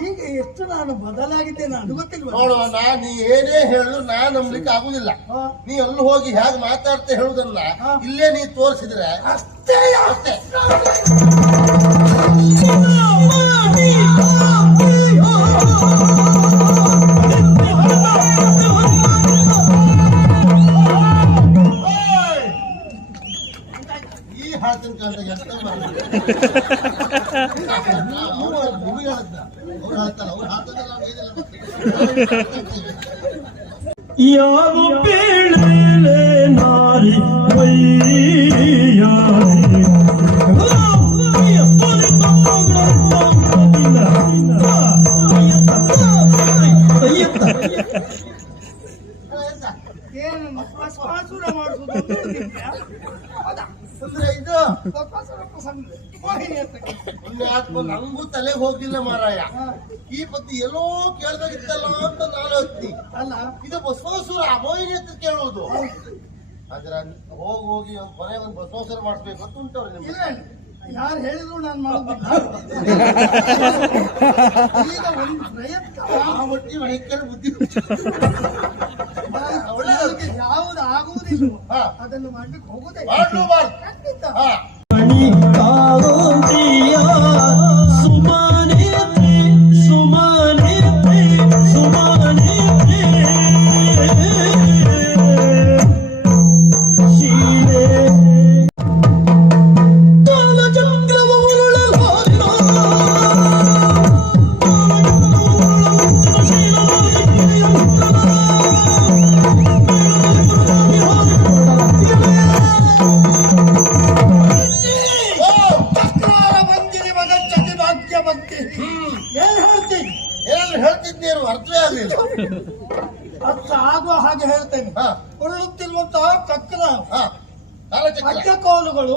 ಈಗ ಎಷ್ಟು ನಾನು ಬದಲಾಗಿದ್ದೇನೆ ನಾನು ಗೊತ್ತಿಲ್ವಾ? ನೋಡುವ ನಾ ನೀ ಏನೇ ಹೇಳು ನಾ ನಂಬ್ಲಿಕ್ಕೆ ಆಗುದಿಲ್ಲ. ನೀ ಅಲ್ಲಿ ಹೋಗಿ ಹೇಗೆ ಮಾತಾಡ್ತಾ ಹೇಳುದನ್ನ ಇಲ್ಲೇ ನೀ ತೋರಿಸಿದ್ರೆ ಅಷ್ಟೇ ಅಷ್ಟೇ. ಹಾಡಿನ ಕಾಲದಾಗ ಎಂತ ನಿಮಗೆ ಹೇಳ್ದ. ಅವ್ರು ಹೇಳ್ತಾರ ಅವ್ರು ಅವ್ರು ಏನಿಲ್ಲ ಮತ್ತೆ. ಯಾವ ನಾರಿ? ಏನು ಹೇಳಿದ್ಯಾ? ಹೌದಾ? ಅಂದ್ರೆ ಇದು ನಂಗೂ ತಲೆ ಹೋಗಿಲ್ಲ ಮಾರಾಯ. ಈ ಬಗ್ಗೆ ಎಲ್ಲೋ ಕೇಳ್ದಾಗಿತ್ತಲ್ಲ ಅಂತ ನಾನು ಹತ್ತಿ ಅಲ್ಲ. ಇದು ಬಸವಸುರ ಅಮೋಹಿನಿ ಅಂತ ಕೇಳುವುದು. ಅದ್ರ ಹೋಗಿ ಹೋಗಿ ಒಂದು ಕೊನೆ ಒಂದು ಬಸವಸುರ ಮಾಡಿಸ್ಬೇಕು ಅಂತ ಉಂಟವ್ರಿ ನಿಮ್ಗೆ. ಯಾರು ಹೇಳಿದ್ರು ನಾನು ಮಾಡೋದಿಲ್ಲ ಈಗ ಒಂದು ಪ್ರಯತ್ನ ಆ ಬುದ್ಧಿ. ಅವಳಿಗೆ ಯಾವುದು ಆಗುವುದಿಲ್ಲ. ಅದನ್ನು ಮಾಡ್ಲಿಕ್ಕೆ ಹೋಗುದೇ ಖಂಡಿತ.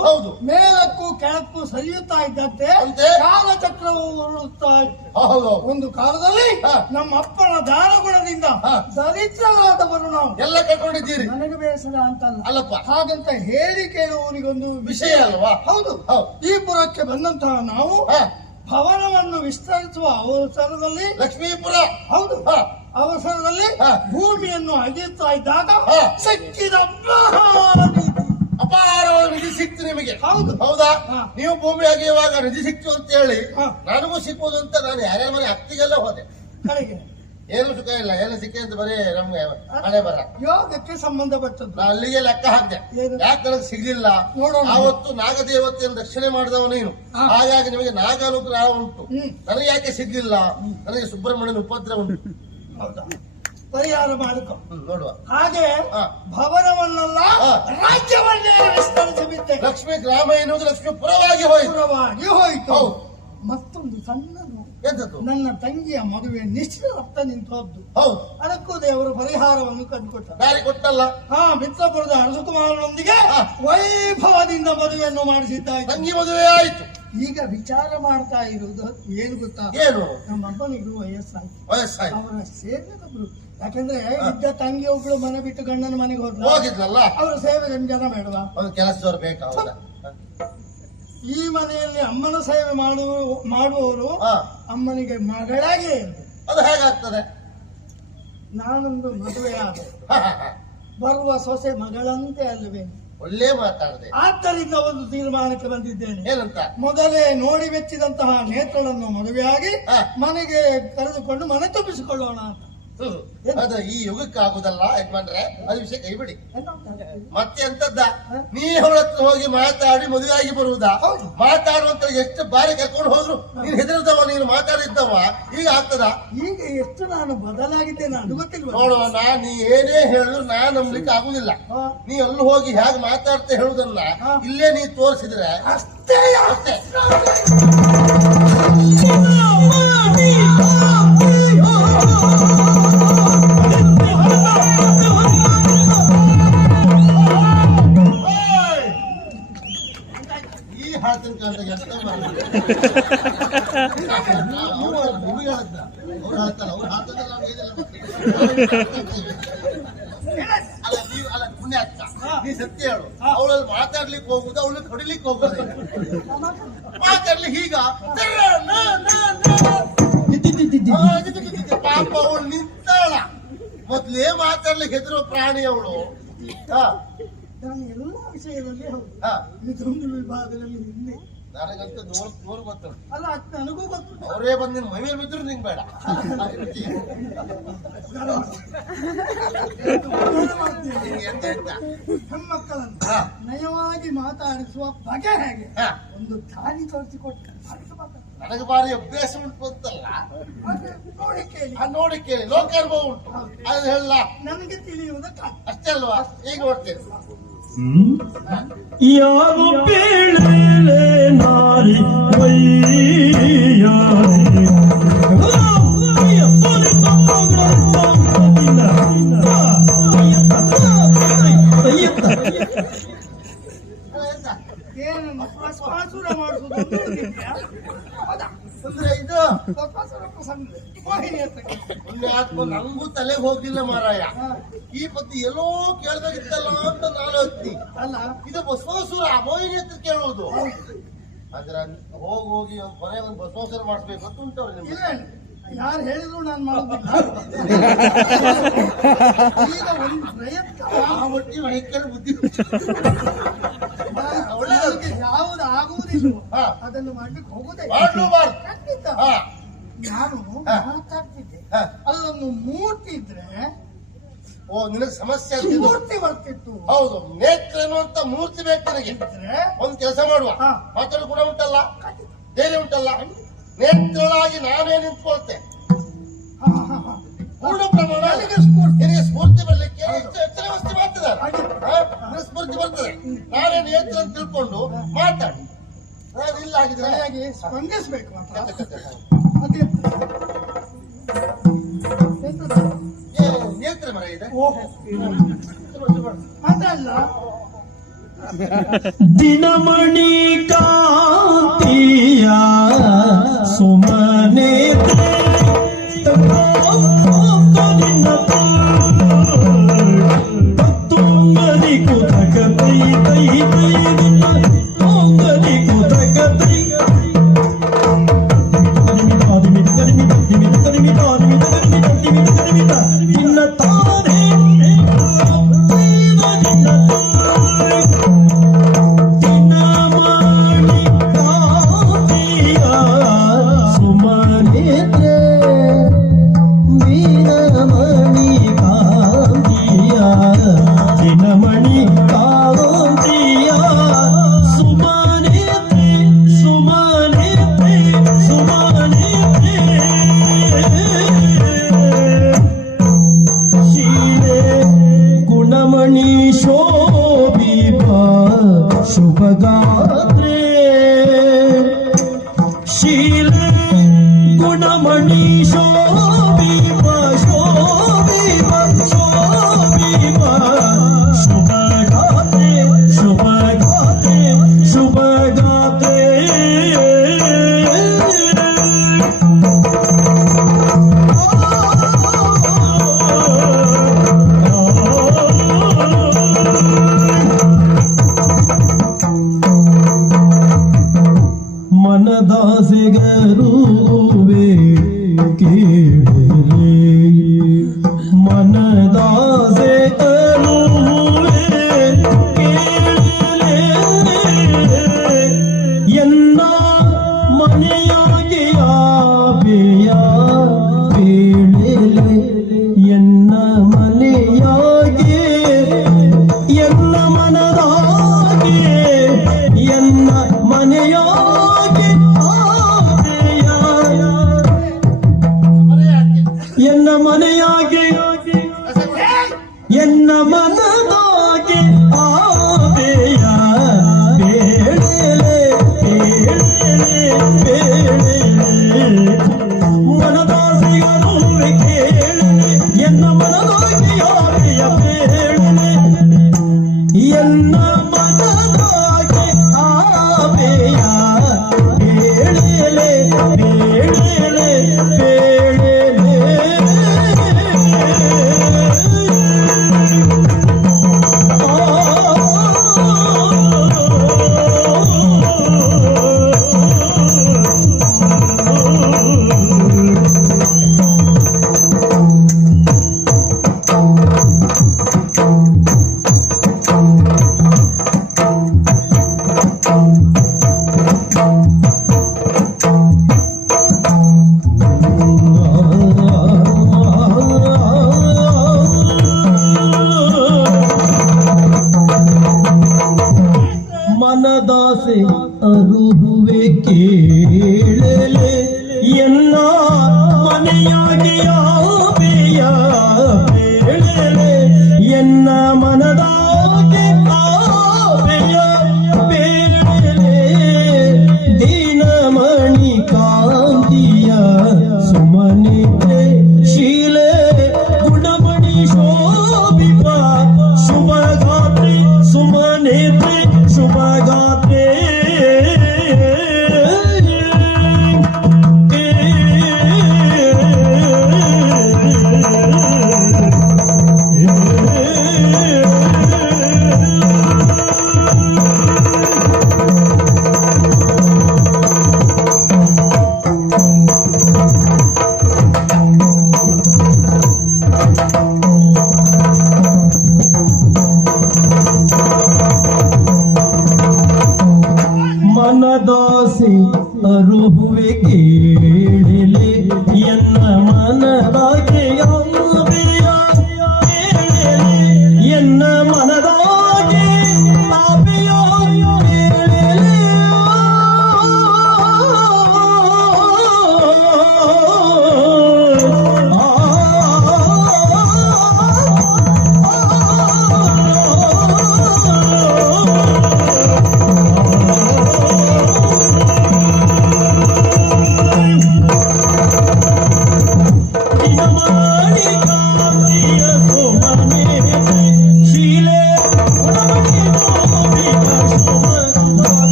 ಹೌದು. ಮೇಲಕ್ಕೂ ಕೆಳಕ್ಕೂ ಸರಿಯುತ್ತಾ ಇದ್ದಂತೆ ಅಂತೆ? ಕಾಲಚಕ್ರವು ಉರುಳುತ್ತಾ ಇತ್ತು ಹೌದು ಒಂದು ಕಾಲದಲ್ಲಿ ಹಾ. ನಮ್ಮ ಅಪ್ಪನ ದಾನಗುಣದಿಂದ ಹಾ. ದರಿದ್ರರಾದವರು ನಾವು ಎಲ್ಲ ಕಟ್ಕೊಂಡಿದ್ದೀರಿ ನನಗೆ ಬೇಸರ ಅಂತ ಅಲ್ಲಪ್ಪ ಹಾಗಂತ ಹೇಳಿ ಕೇಳುವವರಿಗೊಂದು ವಿಷಯ ಅಲ್ವಾ ಹೌದು ಹೌದು ಈ ಪುರಕ್ಕೆ ಬಂದಂತಹ ನಾವು ಹಾ ಭವನವನ್ನು ವಿಸ್ತರಿಸುವ ಅವಸರದಲ್ಲಿ ಲಕ್ಷ್ಮೀಪುರ ಹೌದು ಹಾ ಅವಸರದಲ್ಲಿ ಹಾ. ಭೂಮಿಯನ್ನು ಅಗೆಯುತ್ತಾ ಇದ್ದಾಗ ಹಾ. ಸಿಕ್ಕಿದ ಮಹಾನಿಧಿ. ಅಪಾರವಾದ ನಿಧಿ ಸಿಕ್ತು ನಿಮಗೆ. ಹೌದು. ಹೌದಾ? ನೀವು ಭೂಮಿ ಅಗೆಯುವಾಗ ನಿಧಿ ಸಿಕ್ತು ಅಂತ ಹೇಳಿ. ನನಗೂ ಸಿಕ್ಕುವುದು ಅಂತ ನಾನು ಯಾರ್ಯಾರ ಮನೆ ಅತ್ತಿಗೆಲ್ಲ ಹೋದೆ. ಕಡೆಗೆ. ಏನು ಸುಖ ಇಲ್ಲ. ಏನು ಸಿಕ್ಕೆ ಅಂತ ಬರೀ ನಮ್ಗೆ ಹಣೆ ಬರ. ಯೋಗಕ್ಕೆ ಸಂಬಂಧಪಟ್ಟದ್ದು ಅಲ್ಲಿಗೆ ಲೆಕ್ಕ ಹಾಕಿದೆ? ಯಾಕೆ ನನಗೆ ಸಿಗ್ಲಿಲ್ಲ. ಆವತ್ತು ನಾಗದೇವತೆಯನ್ನು ರಕ್ಷಣೆ ಮಾಡಿದವ ನೀನು. ಹಾಗಾಗಿ ನಿಮಗೆ ನಾಗ ಅನುಗ್ರಹ ಉಂಟು. ನನಗೆ ಯಾಕೆ ಸಿಗ್ಲಿಲ್ಲ? ನನಗೆ ಸುಬ್ರಹ್ಮಣ್ಯನ ಉಪದ್ರ ಉಂಟು. ಹೌದಾ? ಪರಿಹಾರ ಮಾಡಿಕೊ. ನೋಡುವ. ಹಾಗೆ. ಭವನವನ್ನೆಲ್ಲ. ರಾಜ್ಯವನ್ನೇ ವಿಸ್ತರಿಸಬಿಟ್ಟೆ ಲಕ್ಷ್ಮೀ ಗ್ರಾಮ ಎನ್ನುವುದು ಲಕ್ಷ್ಮೀ ಪುರವಾಗಿ ಹೋಯಿತು. ಪುರವಾಗಿ ಹೋಯಿತು. ಮತ್ತೊಂದು ಸಣ್ಣದು. ಎಂತದ್ದು? ನನ್ನ ತಂಗಿಯ ಮದುವೆ ನಿಶ್ಚಿತ ರಕ್ತ ನಿಂತು ಹೋದ್ದು ಹೌದು. ಅದಕ್ಕೂ ದೇವರು ಪರಿಹಾರವನ್ನು ಕಂಡುಕೊಟ್ಟ ದಾರಿ ಕೊಟ್ಟಲ್ಲ? ಹಾ ಮಿತ್ರಪುರದ ಅರಸುಕುಮಾರನೊಂದಿಗೆ. ವೈಭವದಿಂದ ಮದುವೆಯನ್ನು ಮಾಡಿಸಿದ್ದಾಯ್ತು. ತಂಗಿ ಮದುವೆ ಆಯ್ತು. ಈಗ ವಿಚಾರ ಮಾಡ್ತಾ ಇರುವುದು ಏನು ಗೊತ್ತಾ? ಏನು? ನಮ್ಮ ಅಪ್ಪನಿಗೂ ವಯಸ್ಸಾಯ್ತು. ವಯಸ್ಸಾಯ್ತು. ಅವರ ಸೇವೆಗಳು ಯಾಕಂದ್ರೆ ಇದ್ದ ತಂಗಿ ಒಬ್ಳು ಮನೆ ಬಿಟ್ಟು ಗಂಡನ ಮನೆಗೆ ಹೋದ್ಲ. ಹೋಗಿದ್ಲಲ್ಲ? ಅವ್ರ ಸೇವೆ ಜನ ಬೇಡವಾ? ಒಂದು ಕೆಲಸದವ್ರು ಬೇಕಾ ಹೌದಾ ಈ ಮನೆಯಲ್ಲಿ ಅಮ್ಮನ ಸೇವೆ ಮಾಡುವ ಮಾಡುವವರು ಹಾ. ಅಮ್ಮನಿಗೆ ಮಗಳಾಗಿ ಅದು ಹೇಗಾಗ್ತದೆ? ನಾನೊಂದು ಮದುವೆ ಆದ. ಹ, ಹ, ಹ. ಬರುವ ಸೊಸೆ ಮಗಳಂತೆ ಅಲ್ಲವೇ? ಒಳ್ಳೆ ಮಾತಾಡದೆ. ಆದ್ದರಿಂದ ಒಂದು ತೀರ್ಮಾನಕ್ಕೆ ಬಂದಿದ್ದೇನೆ. ಏನಂತ? ಮೊದಲೇ ನೋಡಿ ಮೆಚ್ಚಿದಂತಹ ನೇತ್ರಗಳನ್ನು ಮದುವೆಯಾಗಿ ಹಾ. ಮನೆಗೆ ಕರೆದುಕೊಂಡು ಮನೆ ತುಂಬಿಸಿಕೊಳ್ಳೋಣ ಅಂತ. ಅದು ಈ ಯುಗಕ್ಕೆ ಆಗುದಲ್ಲ ಯಜಮಾನ್ರೆ ಅದು ವಿಷಯ ಕೈಬಿಡಿ. ಮತ್ತೆ ಎಂತದ್ದ? ನೀ ಅವಳ ಹತ್ರ ಹೋಗಿ ಮಾತಾಡಿ ಮದುವೆ ಆಗಿ ಬರುವುದಾ. ಮಾತಾಡುವಂತ ಎಷ್ಟು ಬಾರಿ ಕರ್ಕೊಂಡು ಹೋದ್ರು? ನೀನ್ ಹೆದರಿದ್ದವ ನೀನು ಮಾತಾಡಿದ್ದವ? ಈಗ ಆಗ್ತದ? ಈಗ ಎಷ್ಟು ನಾನು ಬದಲಾಗಿದ್ದೆ ನಾನು ಗೊತ್ತಿಲ್ಲ ನೋಡುವ ನಾ ನೀ ಏನೇ ಹೇಳಿದ್ರು ನಾ ನಂಬಲಿಕ್ಕೆ ಆಗುದಿಲ್ಲ. ನೀ ಅಲ್ಲಿ ಹೋಗಿ ಹೇಗೆ ಮಾತಾಡ್ತಾ ಹೇಳುದನ್ನ ಇಲ್ಲೇ ನೀ ತೋರಿಸಿದ್ರೆ ಅಷ್ಟೇ. ಅಷ್ಟೇ. ಅಲ್ಲ ನೀವು ಅಲ್ಲ ಪುಣ್ಯ ನೀ ಸತ್ಯ ಹೇಳು ಅವಳಲ್ಲಿ ಮಾತಾಡ್ಲಿಕ್ಕೆ ಹೋಗುದು ಅವಳನ್ನ ಹೊಡಿಲಿಕ್ಕೆ ಹೋಗುದು ಮಾತಾಡ್ಲಿ ಈಗ ಪಾಪ ಅವಳು ನಿಂತಾಳ ಮೊದ್ಲೇ ಮಾತಾಡ್ಲಿಕ್ಕೆ ಹೆದರೋ ಪ್ರಾಣಿ ಅವಳು ನಾನು ಎಲ್ಲ ವಿಷಯದಲ್ಲಿ ಹೌದು. ವಿಭಾಗದಲ್ಲಿ ಹಿಂದೆ ನನಗಂತೂ ನೂರು ನೂರು ಗೊತ್ತುಂಟು ಅಲ್ಲ ಅದ್ ನನಗೂ ಗೊತ್ತು. ಅವರೇ ಬಂದು ನಿನ್ ಮೈ ಮೇಲೆ ಬಿದ್ರು ನಿಂಗೆ ಬೇಡ. ನಿಂಗೆ ಎಂತ? ಹೆಣ್ಮಕ್ಕಳನ್ನು ನಯವಾಗಿ ಮಾತಾಡಿಸುವ ಬಗೆ ಹೇಗೆ? ಹಾ. ಒಂದು ದಾರಿ ತೋರಿಸಿಕೊಟ್ಟು. ನನಗೆ ಬಾರಿ ಅಭ್ಯಾಸ ಉಂಟು ಅಂತಲ್ಲ. ನೋಡಿ ಕೇಳಿ. ಆ ನೋಡಿ ಕೇಳಿ. ಲೋಕಾನುಭವ ಉಂಟು. ಅದು ಹೇಳಲ್ಲ. ನನಗೆ ತಿಳಿಯುವುದಕ್ಕೆ ಅಷ್ಟೇ ಅಲ್ವಾ? ಈಗ ನೋಡ್ತೇನೆ. ಯಾವ ಬೇಳೆ ನಾರಿ ನಂಗೂ ತಲೆಗೆ ಹೋಗಿಲ್ಲ ಮಾರಾಯ. ಈ ಪದ್ಯ ಎಲ್ಲೋ ಕೇಳ್ದಾಗಿತ್ತಲ್ಲ ಅಂತ ನಾನು ಹತ್ತಿ. ಅಲ್ಲ. ಇದು ಬಸವಸುರ ಅಮೋಯಿನಿ ಅಂತ ಕೇಳುವುದು. ಅದ್ರ ಹೋಗಿ ಹೋಗಿ ಮನೆ ಒಂದು ಬಸವಸುರ ಮಾಡಿಸ್ಬೇಕು ಅಂತ ಉಂಟವ್ರು ನಿಮ್ಗೆ. ಯಾರು ಹೇಳಿದ್ರು ನಾನು ಮಾಡುದಿಲ್ಲ. ಈಗ ಒಂದು ಪ್ರಯತ್ನ. ಆ ಬುದ್ಧಿ. ಯಾವ್ದು ಯಾವುದು ಆಗುವುದಿಲ್ಲ. ಅದನ್ನು ಮಾಡ್ಲಿಕ್ಕೆ ಹೋಗುದೇ. ಖಂಡಿತ. ನಾನು. ಮಾತಾಡ್ತಿದ್ದೆ. ಅಲ್ಲೊಂದು ಮೂರ್ತಿ ಇದ್ರೆ ಓ ನಿನಗೆ ಸಮಸ್ಯೆ ಆಗ್ತಿದ್ದು. ಮೂರ್ತಿ ಬರ್ತಿತ್ತು. ಹೌದು ನೇತ್ರ ಅನ್ನುವಂತ ಮೂರ್ತಿ ಬೇಕು ನನಗೆ. ಒಂದ್ ಕೆಲಸ ಮಾಡುವ. ಮಾತಾಡು ಗುಣ ಉಂಟಲ್ಲ? ಧೈರ್ಯ ಉಂಟಲ್ಲ? ನೇತ್ರಳಾಗಿ ನಾನೇ ನಿಂತ್ಕೊಳ್ತೆ. ಹಾ, ಹಾ, ಹಾ. ಪೂರ್ಣ ಪ್ರಮಾಣ ನನಗೆ ಸ್ಫೂರ್ತಿ. ನಿನಗೆ ಸ್ಫೂರ್ತಿ ಬರ್ಲಿಕ್ಕೆ ಎಚ್ಚರ ವ್ಯವಸ್ಥೆ ಮಾಡ್ತದೆ. ನಿನಗೆ ಸ್ಫೂರ್ತಿ ಬರ್ತದೆ. ನಾನೇ ನೇತ್ರ ಅಂತ ತಿಳ್ಕೊಂಡು ಮಾತಾಡಿ. ನಾನು ಇಲ್ಲ ಆಗಿದ್ರೆ ಸ್ಪಂದಿಸ್ಬೇಕು ಮಾತ್ರ. ಅದೇ ನೇತ್ರ ಮರ ಇದೆ? ಅದಲ್ಲ. ದಿನಮಣಿ ಕಾಂತಿಯ ಸುಮನೆ. ತುಂಗದಿ नमनीशो शोभिभा शुभगात्रे ಮನದಾಗೆ ಆವೆಯ ಬೇಳೆಲೆ ಬೇಳೆಲೆ ಬೇಳೆಲೆ ಮನದಾಸೆಯನು ಕೇಳಲೆ ಎನ್ನ ಮನದಾಗೆ ಆವೆಯ ಎನ್ನ से अरु हुए के